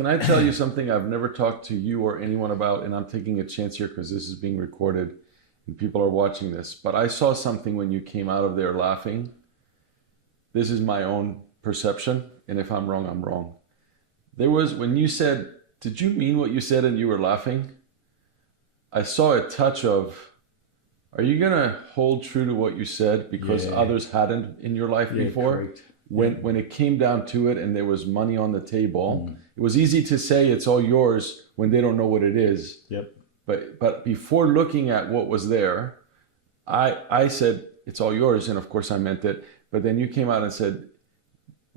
can I tell you something I've never talked to you or anyone about, and I'm taking a chance here because this is being recorded and people are watching this, but I saw something when you came out of there laughing. This is my own perception, and if I'm wrong, I'm wrong. There was, when you said, did you mean what you said and you were laughing? I saw a touch of, are you going to hold true to what you said because others hadn't in your life before? Correct. When it came down to it and there was money on the table, it was easy to say it's all yours when they don't know what it is. Yep. But before looking at what was there, I said, it's all yours. And of course I meant it. But then you came out and said,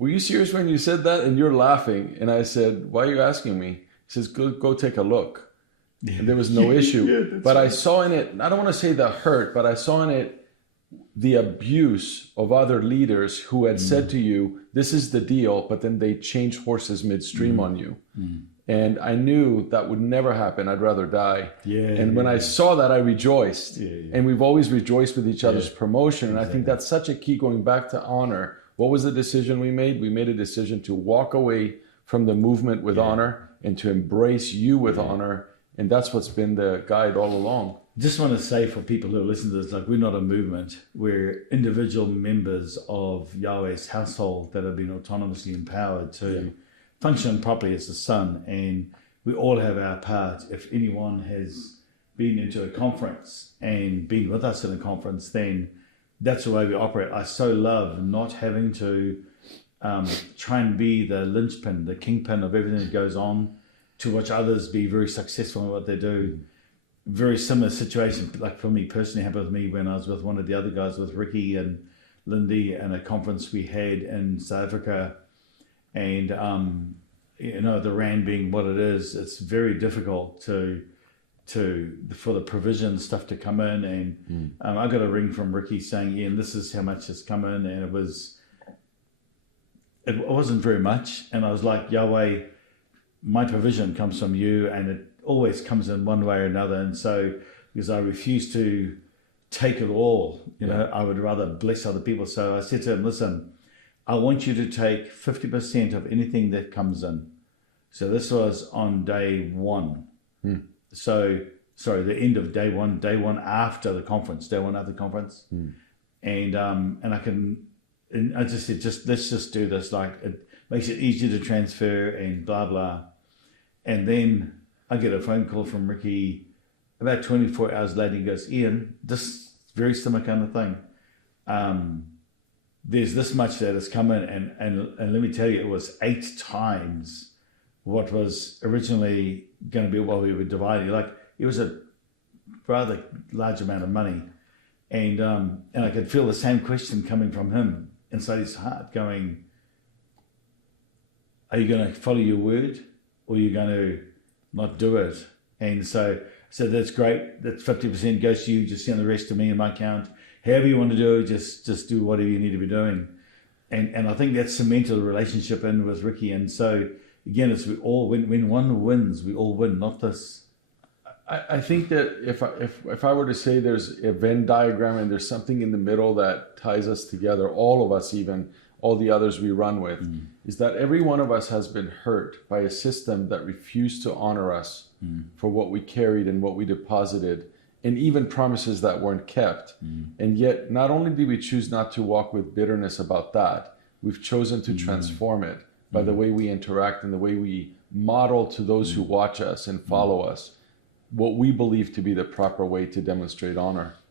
were you serious when you said that? And you're laughing. And I said, why are you asking me? He says, go take a look. And there was no issue. But right. I saw in it, I don't want to say the hurt, but I saw in it the abuse of other leaders who had said to you, this is the deal, but then they changed horses midstream on you. And I knew that would never happen. I'd rather die. And when I saw that, I rejoiced. And we've always rejoiced with each other's promotion. And I think that's such a key, going back to honor. What was the decision we made? We made a decision to walk away from the movement with honor and to embrace you with honor. And that's what's been the guide all along. Just want to say for people who listen to this, like, we're not a movement. We're individual members of Yahweh's household that have been autonomously empowered to function properly as the son. And we all have our part. If anyone has been into a conference and been with us in a conference, then that's the way we operate. I so love not having to try and be the linchpin, the kingpin of everything that goes on, to watch others be very successful in what they do. Very similar situation, like for me personally, happened with me when I was with one of the other guys, with Ricky and Lindy, and a conference we had in South Africa. And, the RAN being what it is, it's very difficult for the provision stuff to come in. And I got a ring from Ricky saying, Ian, this is how much has come in. And it wasn't very much. And I was like, Yahweh, my provision comes from you, and it always comes in one way or another. And so, because I refuse to take it all, I would rather bless other people. So I said to him, listen, I want you to take 50% of anything that comes in. So this was on day one. So, sorry, the end of day one after the conference, And I just said, let's just do this. Like, it makes it easier to transfer and blah, blah. And then I get a phone call from Ricky about 24 hours later. He goes, Ian, this very similar kind of thing. There's this much that has come in, and let me tell you, it was 8 times what was originally going to be what we were dividing. Like, it was a rather large amount of money. And I could feel the same question coming from him inside his heart going, are you going to follow your word? Or you're going to not do it? And so that's great. That 50% goes to you. Just send the rest to me in my account. However you want to do it, just do whatever you need to be doing. And I think that cemented the relationship in with Ricky. And so again, it's we all when one wins, we all win. Not this. I think that if I were to say there's a Venn diagram and there's something in the middle that ties us together, all of us, even all the others we run with, is that every one of us has been hurt by a system that refused to honor us for what we carried and what we deposited, and even promises that weren't kept. And yet, not only did we choose not to walk with bitterness about that, we've chosen to transform it by the way we interact and the way we model to those who watch us and follow us what we believe to be the proper way to demonstrate honor.